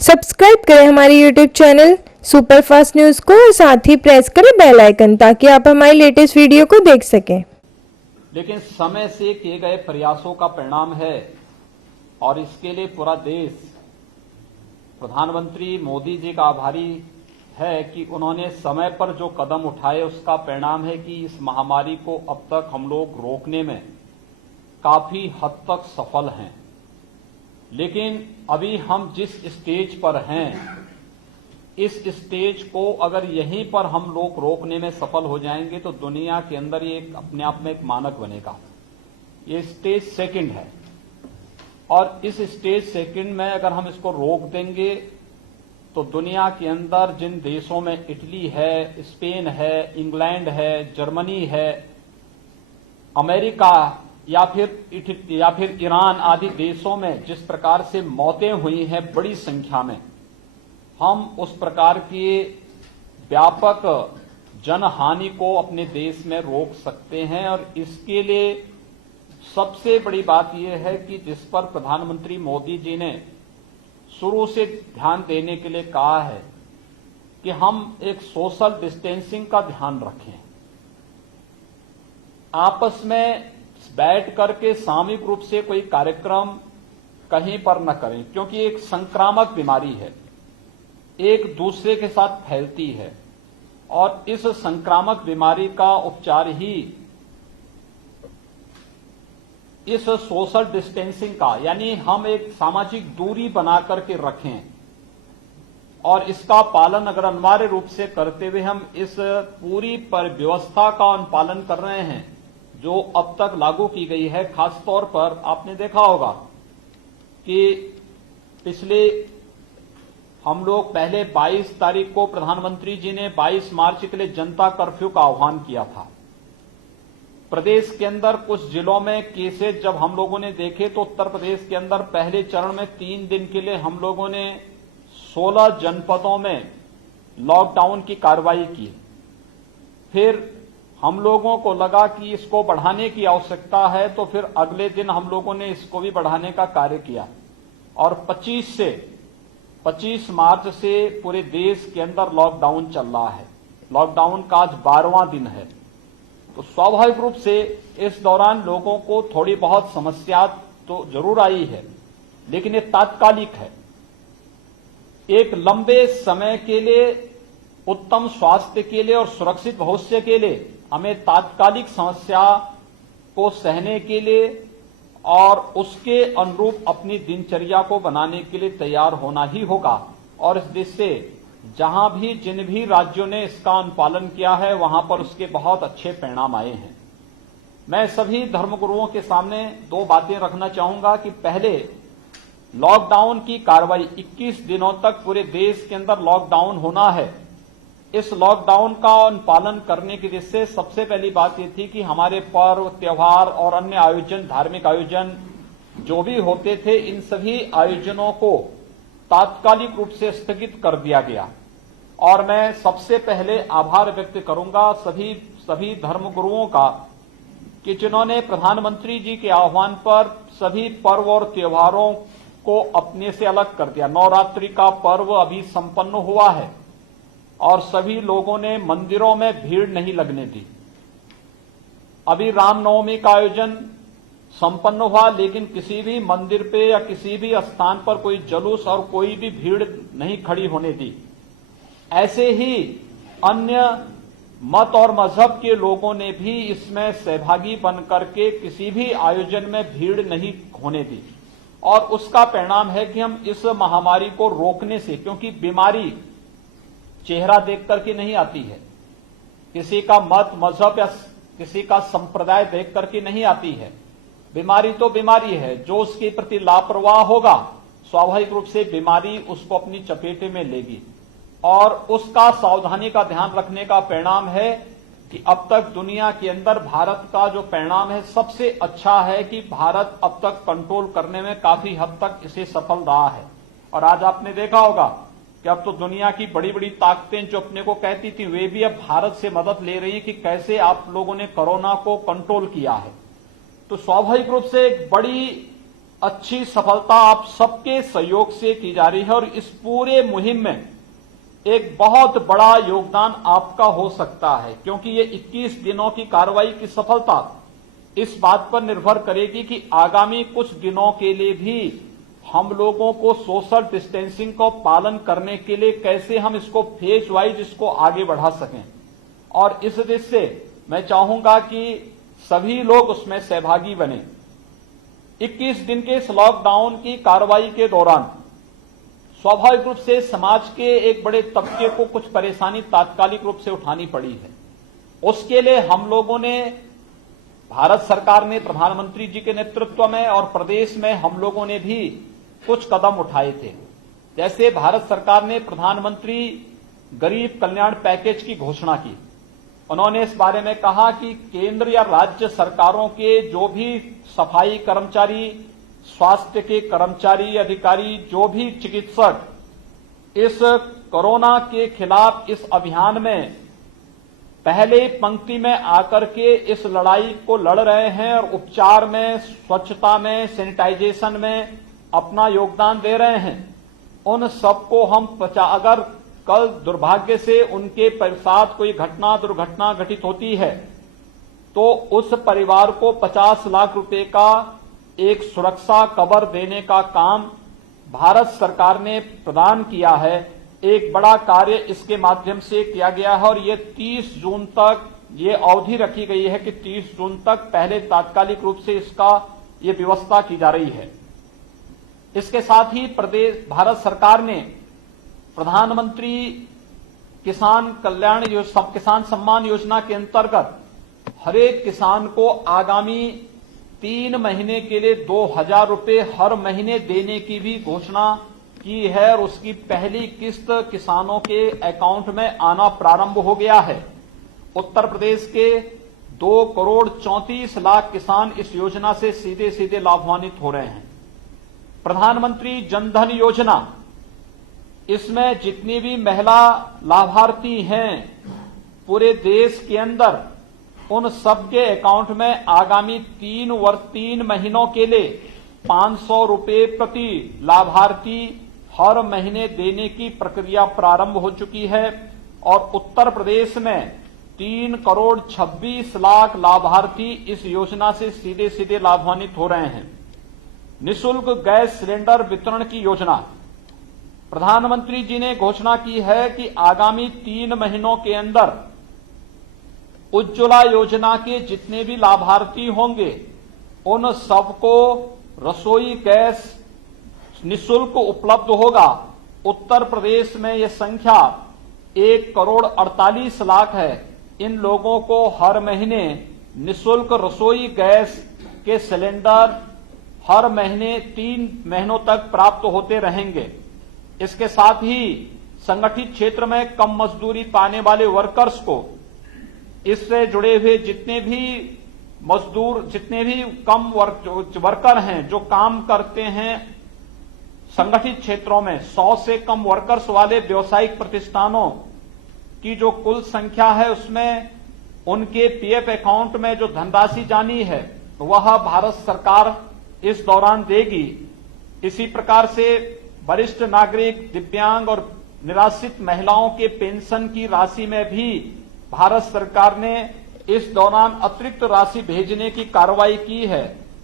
Subscribe करें हमारे YouTube channel superfast news को और साथ ही प्रेस करें बेल आइकन ताकि आप हमारी लेटेस्ट वीडियो को देख सकें। लेकिन समय से किए गए प्रयासों का परिणाम है और इसके लिए पूरा देश प्रधानमंत्री मोदी जी का आभारी है कि उन्होंने समय पर जो कदम उठाए उसका परिणाम है कि इस महामारी को अब तक हम लोग रोकने में काफी हद तक सफल हैं। लेकिन अभी हम जिस स्टेज पर हैं, इस स्टेज को अगर यहीं पर हम लोग रोकने में सफल हो जाएंगे तो दुनिया के अंदर ये अपने आप में एक मानक बनेगा। ये स्टेज सेकंड है और इस स्टेज सेकंड में अगर हम इसको रोक देंगे तो दुनिया के अंदर जिन देशों में इटली है, स्पेन है, इंग्लैंड है, जर्मनी है, अमेरिका या फिर ईरान आदि देशों में जिस प्रकार से मौतें हुई हैं बड़ी संख्या में, हम उस प्रकार की व्यापक जनहानि को अपने देश में रोक सकते हैं। और इसके लिए सबसे बड़ी बात यह है कि जिस पर प्रधानमंत्री मोदी जी ने शुरू से ध्यान देने के लिए कहा है कि हम एक सोशल डिस्टेंसिंग का ध्यान रखें, आपस में बैठ करके सामूहिक रूप से कोई कार्यक्रम कहीं पर न करें, क्योंकि एक संक्रामक बीमारी है, एक दूसरे के साथ फैलती है और इस संक्रामक बीमारी का उपचार ही इस सोशल डिस्टेंसिंग का, यानी हम एक सामाजिक दूरी बना करके रखें और इसका पालन अगर अनिवार्य रूप से करते हुए हम इस पूरी व्यवस्था का अनुपालन कर रहे हैं जो अब तक लागू की गई है। खासतौर पर आपने देखा होगा कि पिछले हम लोग पहले 22 तारीख को प्रधानमंत्री जी ने 22 मार्च के लिए जनता कर्फ्यू का आह्वान किया था। प्रदेश के अंदर कुछ जिलों में केसेस जब हम लोगों ने देखे तो उत्तर प्रदेश के अंदर पहले चरण में 3 दिन के लिए हम लोगों ने 16 जनपदों में लॉकडाउन की कार्रवाई की। फिर हम लोगों को लगा कि इसको बढ़ाने की आवश्यकता है तो फिर अगले दिन हम लोगों ने इसको भी बढ़ाने का कार्य किया और 25 मार्च से पूरे देश के अंदर लॉकडाउन चल रहा है। लॉकडाउन का आज 12वां दिन है। तो स्वाभाविक रूप से इस दौरान लोगों को थोड़ी बहुत समस्या तो जरूर आई है, लेकिन ये तात्कालिक है। एक लंबे समय के लिए, उत्तम स्वास्थ्य के लिए और सुरक्षित भविष्य के लिए हमें तात्कालिक समस्या को सहने के लिए और उसके अनुरूप अपनी दिनचर्या को बनाने के लिए तैयार होना ही होगा। और इस देश से जहां भी जिन भी राज्यों ने इसका अनुपालन किया है वहां पर उसके बहुत अच्छे परिणाम आए हैं। मैं सभी धर्मगुरुओं के सामने 2 बातें रखना चाहूंगा कि पहले लॉकडाउन की कार्रवाई 21 दिनों तक पूरे देश के अंदर लॉकडाउन होना है। इस लॉकडाउन का अनुपालन करने की दृष्टि से सबसे पहली बात यह थी कि हमारे पर्व, त्योहार और अन्य आयोजन, धार्मिक आयोजन जो भी होते थे, इन सभी आयोजनों को तात्कालिक रूप से स्थगित कर दिया गया। और मैं सबसे पहले आभार व्यक्त करूंगा सभी धर्मगुरुओं का कि जिन्होंने प्रधानमंत्री जी के आह्वान पर सभी पर्व और त्योहारों को अपने से अलग कर दिया। नवरात्रि का पर्व अभी संपन्न हुआ है और सभी लोगों ने मंदिरों में भीड़ नहीं लगने दी। अभी रामनवमी का आयोजन संपन्न हुआ, लेकिन किसी भी मंदिर पे या किसी भी स्थान पर कोई जुलूस और कोई भी भीड़ नहीं खड़ी होने दी। ऐसे ही अन्य मत और मजहब के लोगों ने भी इसमें सहभागी बनकर के किसी भी आयोजन में भीड़ नहीं होने दी। और उसका परिणाम है कि हम इस महामारी को रोकने से, क्योंकि बीमारी चेहरा देख करके नहीं आती है, किसी का मत, मजहब या किसी का संप्रदाय देख करके नहीं आती है। बीमारी तो बीमारी है, जो उसके प्रति लापरवाह होगा स्वाभाविक रूप से बीमारी उसको अपनी चपेटे में लेगी। और उसका सावधानी का ध्यान रखने का परिणाम है कि अब तक दुनिया के अंदर भारत का जो परिणाम है सबसे अच्छा है कि भारत अब तक कंट्रोल करने में काफी हद तक इसे सफल रहा है। और आज आपने देखा होगा कि अब तो दुनिया की बड़ी बड़ी ताकतें जो अपने को कहती थी वे भी अब भारत से मदद ले रही हैं कि कैसे आप लोगों ने कोरोना को कंट्रोल किया है। तो स्वाभाविक रूप से एक बड़ी अच्छी सफलता आप सबके सहयोग से की जा रही है और इस पूरे मुहिम में एक बहुत बड़ा योगदान आपका हो सकता है, क्योंकि ये 21 दिनों की कार्रवाई की सफलता इस बात पर निर्भर करेगी कि आगामी कुछ दिनों के लिए भी हम लोगों को सोशल डिस्टेंसिंग को पालन करने के लिए कैसे हम इसको फेज वाइज इसको आगे बढ़ा सकें। और इस दृष्टि से मैं चाहूंगा कि सभी लोग उसमें सहभागी बने। 21 दिन के इस लॉकडाउन की कार्रवाई के दौरान स्वाभाविक रूप से समाज के एक बड़े तबके को कुछ परेशानी तात्कालिक रूप से उठानी पड़ी है। उसके लिए हम लोगों ने, भारत सरकार ने प्रधानमंत्री जी के नेतृत्व में और प्रदेश में हम लोगों ने भी कुछ कदम उठाए थे। जैसे भारत सरकार ने प्रधानमंत्री गरीब कल्याण पैकेज की घोषणा की। उन्होंने इस बारे में कहा कि केंद्र या राज्य सरकारों के जो भी सफाई कर्मचारी, स्वास्थ्य के कर्मचारी, अधिकारी, जो भी चिकित्सक इस कोरोना के खिलाफ इस अभियान में पहले पंक्ति में आकर के इस लड़ाई को लड़ रहे हैं और उपचार में, स्वच्छता में, सैनिटाइजेशन में अपना योगदान दे रहे हैं, उन सबको हम अगर कल दुर्भाग्य से उनके साथ कोई दुर्घटना घटित होती है तो उस परिवार को 50 लाख रुपए का एक सुरक्षा कवर देने का काम भारत सरकार ने प्रदान किया है। एक बड़ा कार्य इसके माध्यम से किया गया है और ये 30 जून तक ये अवधि रखी गई है कि 30 जून तक पहले तात्कालिक रूप से इसका ये व्यवस्था की जा रही है। इसके साथ ही भारत सरकार ने प्रधानमंत्री किसान सम्मान योजना के अंतर्गत हर एक किसान को आगामी 3 महीने के लिए 2000 रुपए हर महीने देने की भी घोषणा की है और उसकी पहली किस्त किसानों के अकाउंट में आना प्रारंभ हो गया है। उत्तर प्रदेश के 2 करोड़ 34 लाख किसान इस योजना से सीधे सीधे लाभान्वित हो रहे हैं। प्रधानमंत्री जनधन योजना, इसमें जितनी भी महिला लाभार्थी हैं पूरे देश के अंदर, उन सबके अकाउंट में आगामी 3 महीनों के लिए 500 रुपए प्रति लाभार्थी हर महीने देने की प्रक्रिया प्रारंभ हो चुकी है और उत्तर प्रदेश में 3 करोड़ 26 लाख लाभार्थी इस योजना से सीधे सीधे लाभान्वित हो रहे हैं। निःशुल्क गैस सिलेंडर वितरण की योजना, प्रधानमंत्री जी ने घोषणा की है कि आगामी 3 महीनों के अंदर उज्ज्वला योजना के जितने भी लाभार्थी होंगे उन सबको रसोई गैस निःशुल्क उपलब्ध होगा। उत्तर प्रदेश में यह संख्या 1 करोड़ 48 लाख है। इन लोगों को हर महीने निःशुल्क रसोई गैस के सिलेंडर हर महीने 3 महीनों तक प्राप्त होते रहेंगे। इसके साथ ही संगठित क्षेत्र में कम मजदूरी पाने वाले वर्कर्स को, इससे जुड़े हुए जितने भी मजदूर, जितने भी कम वर्कर हैं जो काम करते हैं संगठित क्षेत्रों में, 100 से कम वर्कर्स वाले व्यावसायिक प्रतिष्ठानों की जो कुल संख्या है उसमें उनके पीएफ अकाउंट में जो धनराशि जानी है वह भारत सरकार इस दौरान देगी। इसी प्रकार से वरिष्ठ नागरिक, दिव्यांग और निराश्रित महिलाओं के पेंशन की राशि में भी भारत सरकार ने इस दौरान अतिरिक्त राशि भेजने की कार्रवाई की है।